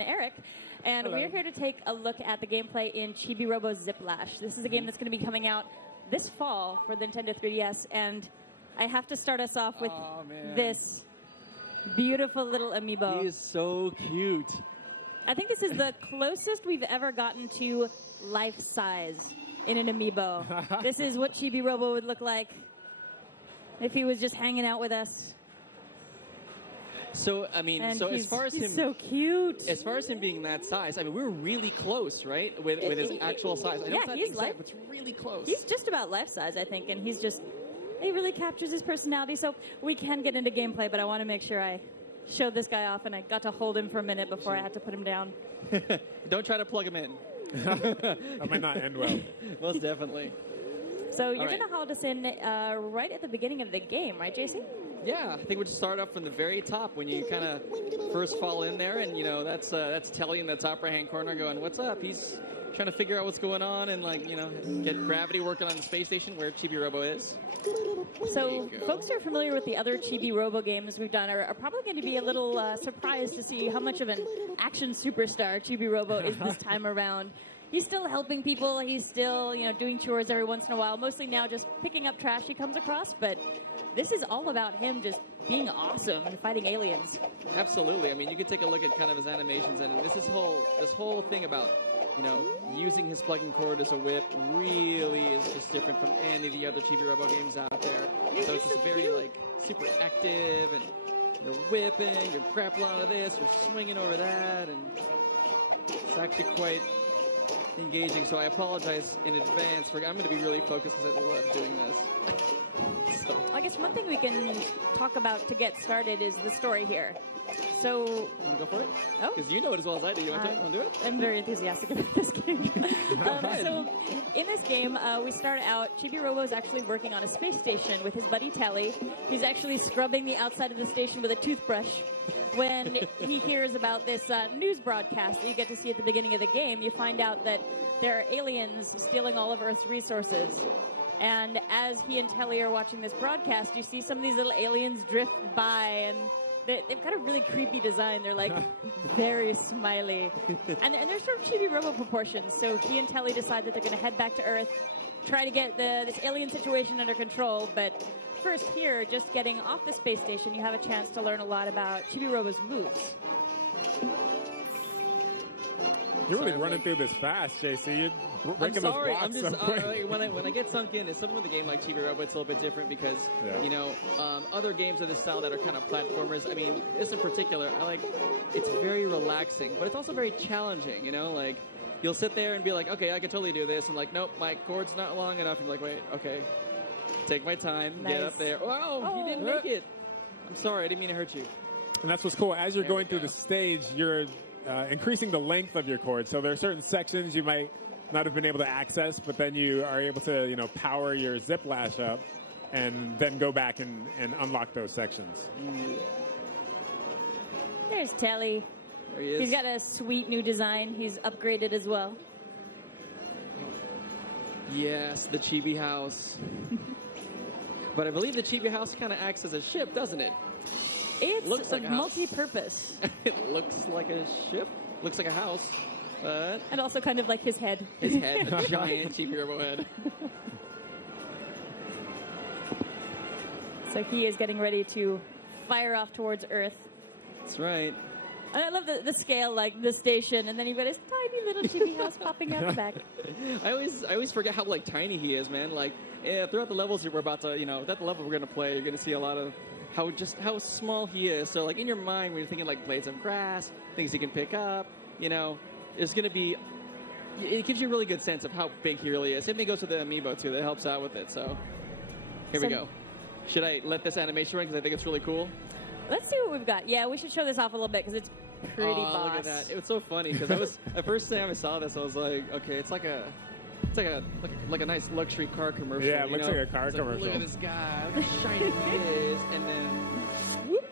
and Eric, and we're here to take a look at the gameplay in Chibi-Robo Zip Lash. This is a game that's going to be coming out this fall for the Nintendo 3DS, and I have to start us off with this beautiful little amiibo. He is so cute. I think this is the closest we've ever gotten to life size in an amiibo. This is what Chibi-Robo would look like if he was just hanging out with us. So, I mean, And so as far as he's him, so cute. as far as him being that size, I mean, we're really close, right? With his actual size. I know yeah, it's not he's exact, like, but it's really close. He's just about life size, I think, and he really captures his personality. So we can get into gameplay, but I want to make sure I showed this guy off, and I got to hold him for a minute before I had to put him down. Don't try to plug him in. That might not end well. Most definitely. So you're going to hold us in right at the beginning of the game, right, JC? Yeah, I think we'll just start off from the very top when you kind of first fall in there, and you know that's Telly in the top right-hand corner going, "What's up?" He's trying to figure out what's going on and get gravity working on the space station where Chibi-Robo is. So folks who are familiar with the other Chibi-Robo games we've done are probably going to be a little surprised to see how much of an action superstar Chibi-Robo is this time around. He's still helping people. He's still, doing chores every once in a while. Mostly now just picking up trash he comes across. But this is all about him just being awesome and fighting aliens. Absolutely. I mean, you could take a look at kind of his animations, and this whole thing about using his plug-in cord as a whip really is just different from any of the other Chibi-Robo games out there. So it's just very super active, and you're whipping, you're grappling out of this, you're swinging over that, and it's actually quite engaging. So I apologize in advance I'm going to be really focused because I love doing this. So. I guess one thing we can talk about to get started is the story here. So, you want to go for it? Oh, because you know it as well as I do. You want to do it? I'm very enthusiastic about this game. So, in this game, we start out. Chibi-Robo is actually working on a space station with his buddy Telly. He's actually scrubbing the outside of the station with a toothbrush. When he hears about this news broadcast that you get to see at the beginning of the game, you find out that there are aliens stealing all of Earth's resources. And as he and Telly are watching this broadcast, you see some of these little aliens drift by, and they've got a really creepy design. They're like very smiley. And they're sort of Chibi-Robo proportions. So he and Telly decide that they're going to head back to Earth, try to get this alien situation under control. But first here, just getting off the space station, you have a chance to learn a lot about Chibi-Robo's moves. You're really running through this fast, JC. You're breaking I'm sorry. those blocks I'm just so quick. when I get sunk in, it's something with a game like Chibi-Robo. It's a little bit different because other games of this style that are kind of platformers. I mean, this in particular, it's very relaxing, but it's also very challenging. You'll sit there and be like, okay, I can totally do this, and nope, my cord's not long enough. And you're like, wait, okay, take my time, get up there. Wow, you didn't make it. I'm sorry, I didn't mean to hurt you. And that's what's cool. As you're going through the stage, you're increasing the length of your cord. So there are certain sections you might not have been able to access, but then you are able to, power your Zip Lash up and then go back and unlock those sections. There's Telly. There he is. He's got a sweet new design. He's upgraded as well. Yes, the Chibi House. But I believe the Chibi House kind of acts as a ship, doesn't it? It's looks like a multi-purpose. It looks like a ship. Looks like a house. But and also kind of like his head. His head, a giant Chibi-Robo head. So he is getting ready to fire off towards Earth. That's right. And I love the scale, like the station, and then you've got his tiny little Chibi house popping out the back. I always forget how tiny he is, man. Throughout the levels we're about to, that the level we're gonna play, you're gonna see a lot of how small he is. So in your mind when you're thinking blades of grass, things he can pick up, it's gonna be. It gives you a really good sense of how big he really is. Same thing goes with the amiibo too. That helps out with it. So here we go. Should I let this animation run because I think it's really cool? Let's see what we've got. Yeah, we should show this off a little bit because it's pretty boss. Look at that. It was so funny because the first time I saw this, I was like, okay, it's like a nice luxury car commercial. Yeah, it looks like a car commercial. Look at this guy. Look how shiny he is. And then, whoop.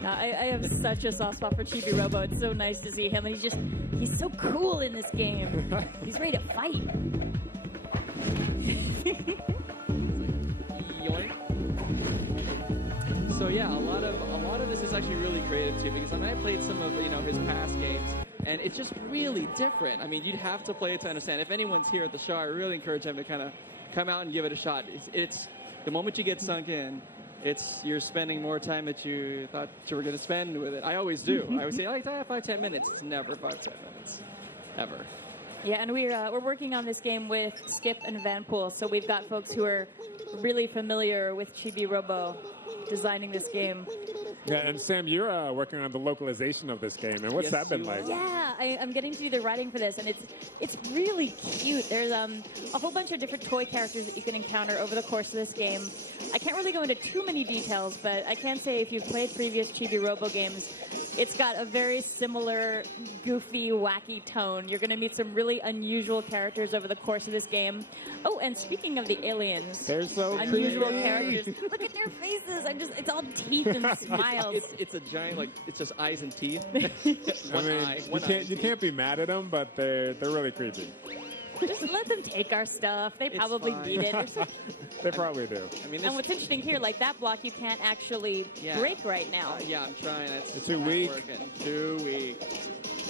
Now, I have such a soft spot for Chibi-Robo. It's so nice to see him. And he's so cool in this game. He's ready to fight. Yoink. So yeah, a lot of this is actually really creative too, because I mean I played some of his past games, and it's just really different. I mean, you'd have to play it to understand. If anyone's here at the show, I really encourage them to kind of come out and give it a shot. It's the moment you get sunk in, you're spending more time that you thought you were going to spend with it. I always do. I would say like 5-10 minutes. It's never 5-10 minutes, ever. Yeah, and we're working on this game with Skip and Vanpool, so we've got folks who are really familiar with Chibi-Robo designing this game. Yeah, and Sam, you're working on the localization of this game, and what's that been like? Yeah, I'm getting to do the writing for this, and it's really cute. There's a whole bunch of different toy characters that you can encounter over the course of this game. I can't really go into too many details, but I can say if you've played previous Chibi-Robo games, it's got a very similar, goofy, wacky tone. You're going to meet some really unusual characters over the course of this game. Oh, and speaking of the aliens, they're so unusual characters. Look at their faces. It's all teeth and smiles. It's a giant, like, it's just eyes and teeth. You can't be mad at them, but they're really creepy. Just let them take our stuff. They probably need it. They probably do. I mean, and what's interesting here, like that block, you can't actually break right now. Yeah, I'm trying. It's too weak. Too weak.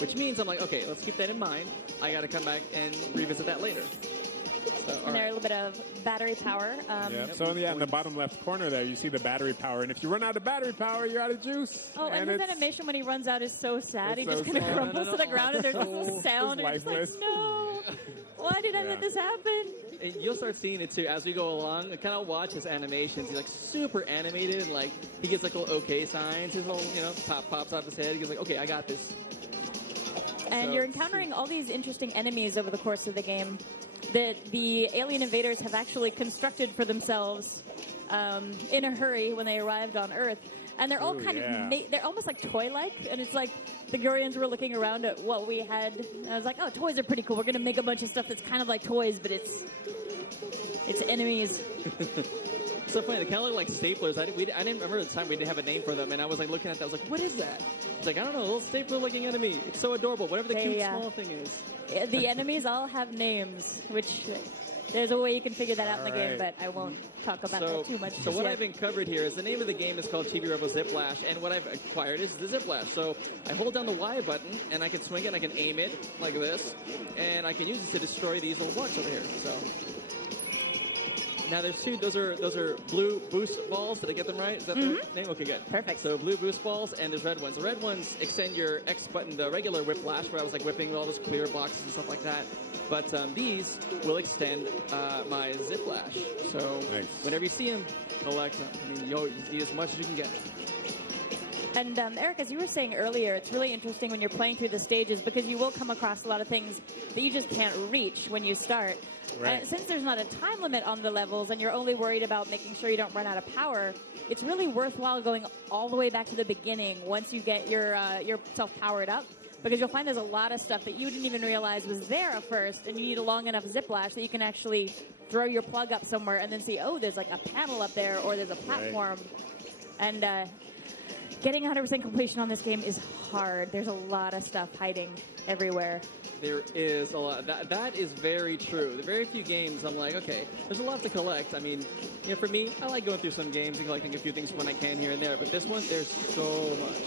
Which means I'm like, okay, let's keep that in mind. I got to come back and revisit that later. So, and there's a little bit of battery power. So in the bottom left corner there, you see the battery power. And if you run out of battery power, you're out of juice. Oh, and his animation when he runs out is so sad. He just kind of crumbles to the ground, and there's this sound. And it's like, no. Why did I let this happen? And you'll start seeing it too as we go along. I kind of watch his animations. He's like super animated. Like he gets like little okay signs. His little top pops off his head. He's like, okay, I got this. And you're encountering all these interesting enemies over the course of the game that the alien invaders have actually constructed for themselves in a hurry when they arrived on Earth. And they're all they're almost like toy-like. And it's like the Gurians were looking around at what we had. And I was like, oh, toys are pretty cool. We're going to make a bunch of stuff that's kind of like toys, but it's enemies. So funny. They kind of look like staplers. I didn't remember at the time we didn't have a name for them. And I was like looking at that. I was like, what is that? It's like, I don't know, a little stapler-looking enemy. It's so adorable. Whatever the cute small thing is. The enemies all have names, which... There's a way you can figure that out in the game, but I won't talk about that too much. So what I've uncovered here is the name of the game is called Chibi-Robo Zip Lash, and what I've acquired is the Zip Lash. So I hold down the Y button, and I can swing it, and I can aim it like this, and I can use it to destroy these little blocks over here. So now there's two. Those are blue boost balls. Did I get them right? Is that the name? Okay, good. Perfect. So blue boost balls, and there's red ones. The red ones extend your X button, the regular whip lash, where I was like whipping all those clear boxes and stuff like that. But these will extend my Zip Lash. So whenever you see them, collect them. I mean, you need as much as you can get. And Eric, as you were saying earlier, it's really interesting when you're playing through the stages because you will come across a lot of things that you just can't reach when you start. Right. And since there's not a time limit on the levels and you're only worried about making sure you don't run out of power, it's really worthwhile going all the way back to the beginning once you get yourself powered up. Because you'll find there's a lot of stuff that you didn't even realize was there at first, and you need a long enough zip lash that you can actually throw your plug up somewhere and then see, oh, there's like a panel up there, or there's a platform. And getting 100% completion on this game is hard. There's a lot of stuff hiding everywhere. There is a lot. That is very true. The very few games I'm like, okay, there's a lot to collect. I mean, for me, I like going through some games and collecting a few things when I can here and there. But this one, there's so much.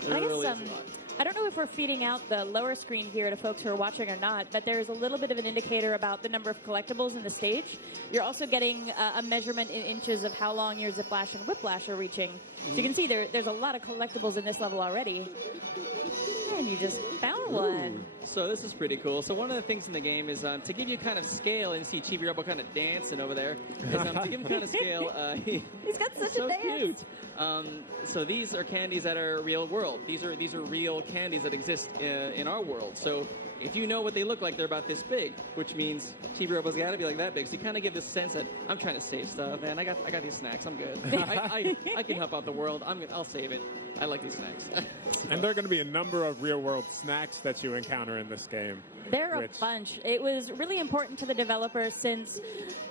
There really is a lot. I don't know if we're feeding out the lower screen here to folks who are watching or not, but there's a little bit of an indicator about the number of collectibles in the stage. You're also getting a measurement in inches of how long your Zip Lash and Whip Lash are reaching. So you can see there's a lot of collectibles in this level already. And you just found one. So this is pretty cool. So one of the things in the game is to give you kind of scale, and you see Chibi-Robo kind of dancing over there. To give him kind of scale, he's got such so a dance. Cute. So these are candies that are real world. These are real candies that exist in our world. So if you know what they look like, they're about this big, which means Chibi-Robo's got to be like that big. So you kind of give this sense that I'm trying to save stuff, man. I got these snacks. I'm good. I can help out the world. I'll save it. I like these snacks. And there are going to be a number of real-world snacks that you encounter in this game. There are a bunch. It was really important to the developers since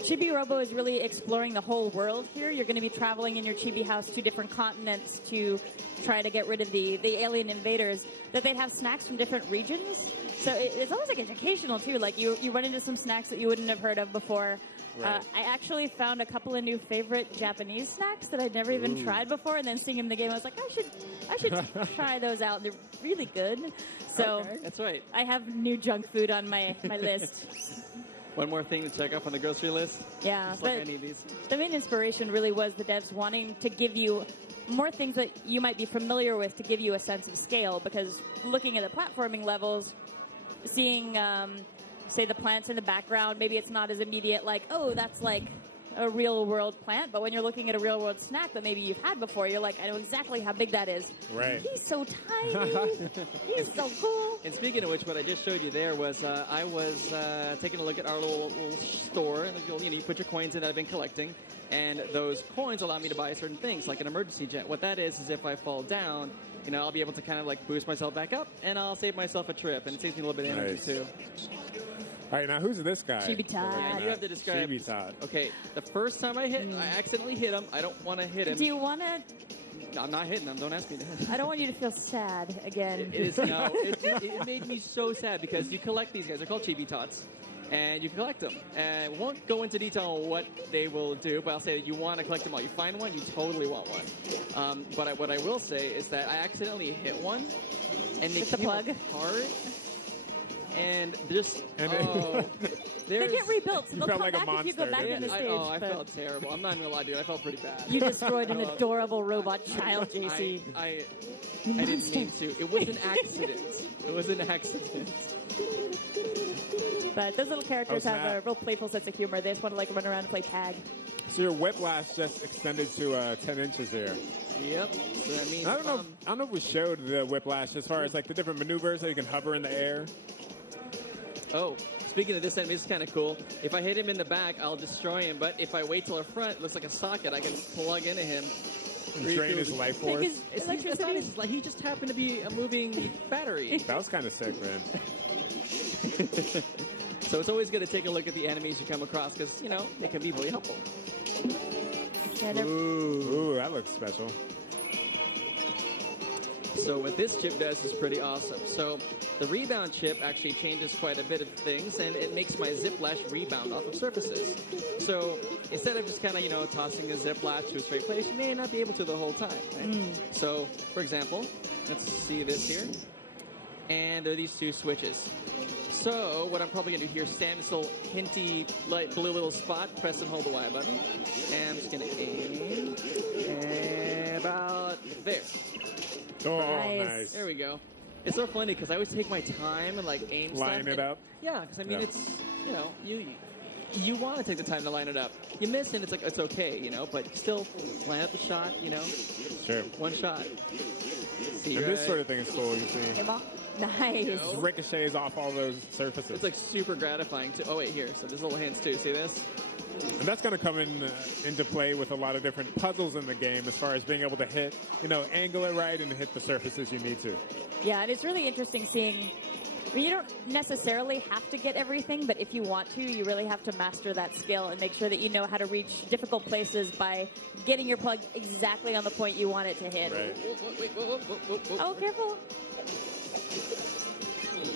Chibi-Robo is really exploring the whole world here. You're going to be traveling in your Chibi house to different continents to try to get rid of the alien invaders, that they'd have snacks from different regions. So it's almost like educational, too. Like, you run into some snacks that you wouldn't have heard of before. Right. I actually found a couple of new favorite Japanese snacks that I'd never even tried before, and then seeing them in the game, I was like, I should try those out. They're really good. So Okay, that's right. I have new junk food on my list. One more thing to check off on the grocery list. Yeah, Just like any of these. the main inspiration really was the devs wanting to give you more things that you might be familiar with to give you a sense of scale, because looking at the platforming levels, seeing, say, the plants in the background, maybe it's not as immediate like, oh, that's like a real-world plant, but when you're looking at a real-world snack that maybe you've had before, you're like, I know exactly how big that is. Right. He's so tiny. He's so cool. And speaking of which, what I just showed you there was I was taking a look at our little store, and you put your coins in that I've been collecting, and those coins allow me to buy certain things, like an emergency jet. What that is if I fall down, I'll be able to kind of like boost myself back up, and I'll save myself a trip, and it saves me a little bit of energy too. All right, now who's this guy? Chibi-Tot. Yeah, you have to describe. Chibi-Tot. Okay, the first time I accidentally hit him. I don't want to hit him. Do you want to... I'm not hitting him. Don't ask me to. I don't want you to feel sad again. It made me so sad because you collect these guys. They're called Chibi-Tots, and you collect them. And I won't go into detail on what they will do, but I'll say that you want to collect them all. You find one, you totally want one. But what I will say is that I accidentally hit one, and they came apart. And just, they get rebuilt. So they'll come like back if you go back in the stage. I felt terrible. I'm not even gonna lie, dude. I felt pretty bad. You destroyed an adorable robot child, JC. I didn't mean to. It was an accident. It was an accident. But those little characters have a real playful sense of humor. They just want to like run around and play tag. So your whiplash just extended to 10 inches there. Yep. So that means I don't know if we showed the whiplash as far as like the different maneuvers, so you can hover in the air. Oh, speaking of this enemy, this is kind of cool. If I hit him in the back, I'll destroy him. But if I wait till the front, it looks like a socket, I can plug into him. Drain his life force. He just happened to be a moving battery. That was kind of sick, man. So it's always good to take a look at the enemies you come across because, they can be really helpful. Yeah, Ooh, that looks special. So what this chip does is pretty awesome. So the rebound chip actually changes quite a bit of things, and it makes my zip lash rebound off of surfaces. So instead of just kind of, tossing a zip lash to a straight place, you may not be able to the whole time. Right? So, for example, let's see this here. And there are these two switches. So what I'm probably going to do here is stand in this little hinty light blue little spot, press and hold the Y button. And I'm just going to aim. And about there. Oh, nice. There we go. It's so funny because I always take my time and like aim line it up. Yeah, because it's, you want to take the time to line it up. You miss and it's like, it's okay, but still line up the shot, Sure. One shot. See, and this sort of thing is cool, you see. Hey, ball. Nice. Ricochets off all those surfaces. It's like super gratifying too. Oh wait, here. So there's little hints too. See this? And that's going to come into play with a lot of different puzzles in the game as far as being able to hit, angle it right and hit the surfaces you need to. Yeah, and it's really interesting seeing. I mean, you don't necessarily have to get everything, but if you want to, you really have to master that skill and make sure that you know how to reach difficult places by getting your plug exactly on the point you want it to hit. Right. Whoa. Oh, careful.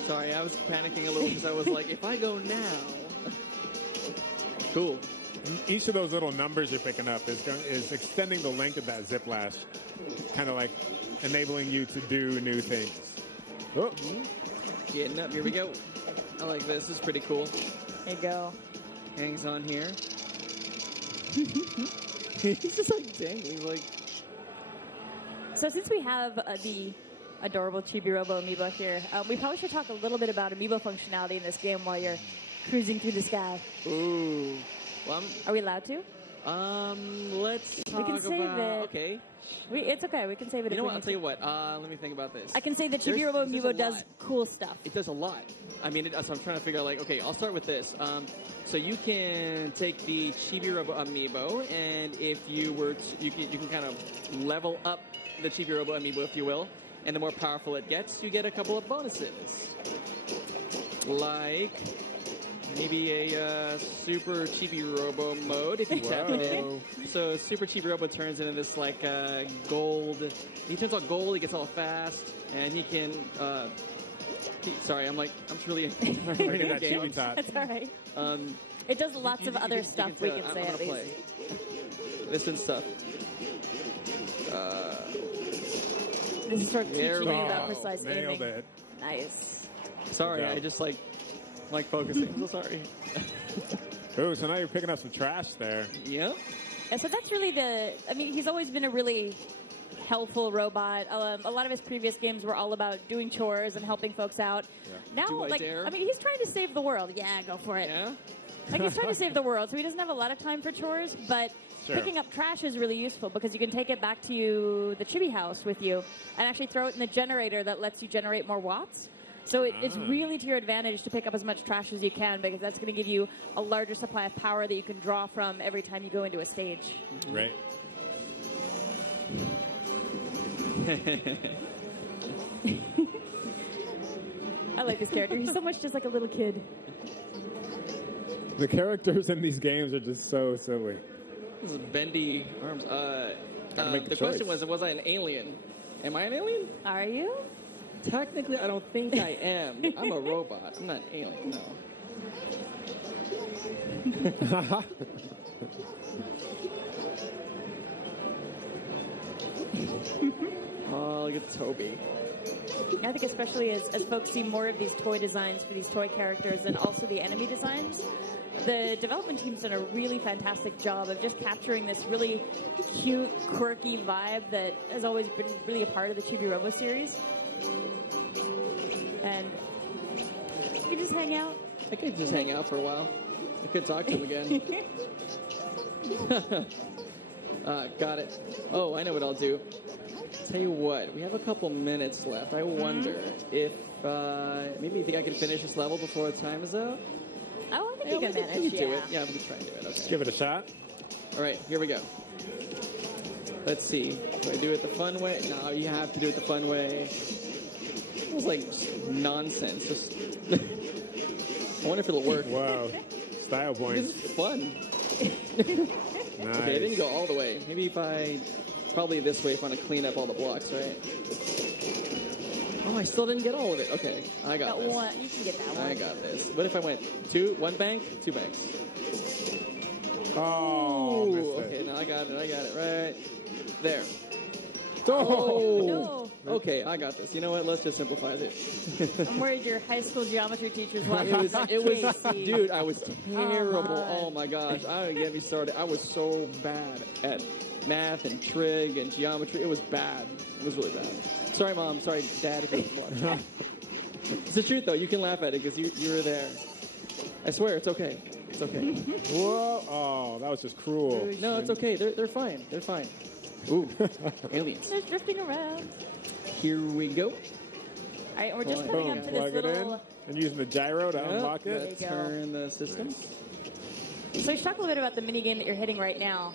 Sorry, I was panicking a little because I was like, if I go now. Cool. Each of those little numbers you're picking up is extending the length of that zip lash, kind of like enabling you to do new things. Oh. Getting up. Here we go. I like this. This is pretty cool. There you go. Hangs on here. He's just like dangling, like. So since we have the adorable Chibi-Robo amiibo here, we probably should talk a little bit about amiibo functionality in this game while you're cruising through the sky. Ooh. Well, are we allowed to? Let's talk we can save about. It. Okay. It's okay. We can save it. You know what? I'll tell you what. Let me think about this. I can say that Chibi-Robo amiibo does cool stuff. It does a lot. I mean, so I'm trying to figure out, like, okay, I'll start with this. So you can take the Chibi-Robo amiibo, and if you were, you can kind of level up the Chibi-Robo amiibo, if you will. And the more powerful it gets, you get a couple of bonuses, like maybe a Super Chibi-Robo mode if you tap it in. So Super Chibi-Robo turns into this like gold. He turns out gold. He gets all fast, and he can. Sorry, I'm just really. Look at that Chibi-Tot. That's all right. It does lots of other stuff, we can say at least. This and stuff. This is sort of There teaching we you about go. precise Nailed aiming. it. Nice. Sorry, Good job. I just like focusing. I'm so sorry. Ooh, so now you're picking up some trash there. Yep. And so that's really he's always been a really helpful robot. A lot of his previous games were all about doing chores and helping folks out. Now, Do I dare? he's trying to save the world. Yeah, go for it. Yeah. Like, he's trying to save the world, so he doesn't have a lot of time for chores, but Sure. picking up trash is really useful because you can take it back to the Chibi-House with you and actually throw it in the generator that lets you generate more watts. So it's really to your advantage to pick up as much trash as you can because that's going to give you a larger supply of power that you can draw from every time you go into a stage. Right. I like this character. He's so much just like a little kid. The characters in these games are just so silly. This is bendy arms. Gotta make The a question choice. was I an alien? Am I an alien? Are you? Technically, I don't think I am. I'm a robot. I'm not an alien, no. Oh, look at Toby. I think especially as folks see more of these toy designs for these toy characters and also the enemy designs, the development team's done a really fantastic job of just capturing this really cute, quirky vibe that has always been really a part of the Chibi-Robo series. And you can just hang out. I could just hang out for a while. I could talk to him again. Got it. Oh, I know what I'll do. Tell you what, we have a couple minutes left. I wonder if maybe you think I can finish this level before the time is out? Oh, I think Yeah, you can we manage, do it. Yeah, we can try and do it. Okay. Give it a shot. All right, here we go. Let's see. Do I do it the fun way? No, you have to do it the fun way. It was like nonsense. Just I wonder if it'll work. Whoa. Style This points. is fun. Nice. Okay, it didn't go all the way. Maybe if I... Probably this way if I want to clean up all the blocks, right? Oh, I still didn't get all of it. Okay, I got That this. one, you can get that one. I got this. What if I went one bank, 2 banks? Oh, Ooh, missed okay, it. now I got it right there. Oh. No. Okay, I got this. You know what? Let's just simplify it. I'm worried your high school geometry teacher's watching. It was, Casey. dude, I was terrible. on. Oh my gosh, I don't get me started. I was so bad at math and trig and geometry. It was bad. It was really bad. Sorry, Mom. Sorry, Dad, if you're watching. It's the truth, though. You can laugh at it because you were there. I swear, it's okay. It's okay. Whoa. Oh, that was just cruel. No, it's okay. They're fine. They're fine. Ooh, aliens. They're drifting around. Here we go. All right, we're just Boom. coming up to Plug this it in. little... And using the gyro to unlock Yep, it. There you go. turn the system. So you should talk a little bit about the mini game that you're hitting right now.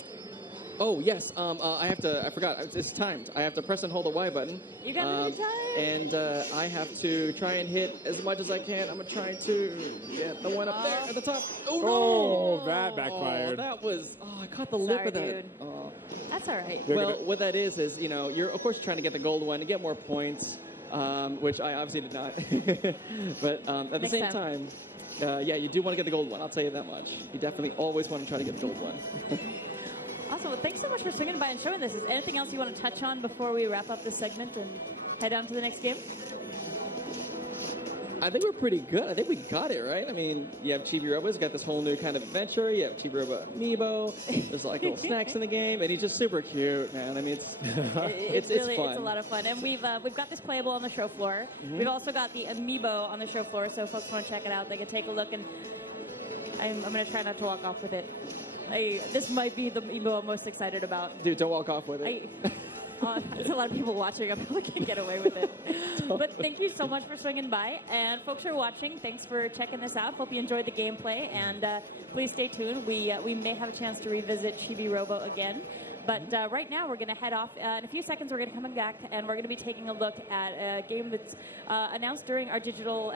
Oh, yes. I forgot. It's timed. I have to press and hold the Y button. You got it in time. And I have to try and hit as much as I can. I'm trying to get the one up there at the top. Oh, no! Oh, that backfired. That was... Oh, I caught the lip Sorry, of that. dude. Oh. That's all right. You're Well, gonna- what that is, you're, of course, trying to get the gold one to get more points, which I obviously did not. But at the Next same time, yeah, you do want to get the gold one. I'll tell you that much. You definitely always want to try to get the gold one. Awesome. Well, thanks so much for swinging by and showing this. Is there anything else you want to touch on before we wrap up this segment and head on to the next game? I think we're pretty good. I think we got it, right? I mean, you have Chibi-Robo's got this whole new kind of adventure. You have Chibi-Robo Amiibo. There's like little snacks in the game, and he's just super cute, man. I mean, it's really fun. It's a lot of fun, and we've got this playable on the show floor. Mm-hmm. We've also got the Amiibo on the show floor, so if folks want to check it out, they can take a look. And I'm going to try not to walk off with it. This might be the Amiibo I'm most excited about. Dude, don't walk off with it. There's a lot of people watching. I probably can't get away with it. But thank you so much for swinging by. And folks who are watching, thanks for checking this out. Hope you enjoyed the gameplay. And please stay tuned. We may have a chance to revisit Chibi-Robo again. But right now, we're going to head off. In a few seconds, we're going to come back, and we're going to be taking a look at a game that's announced during our digital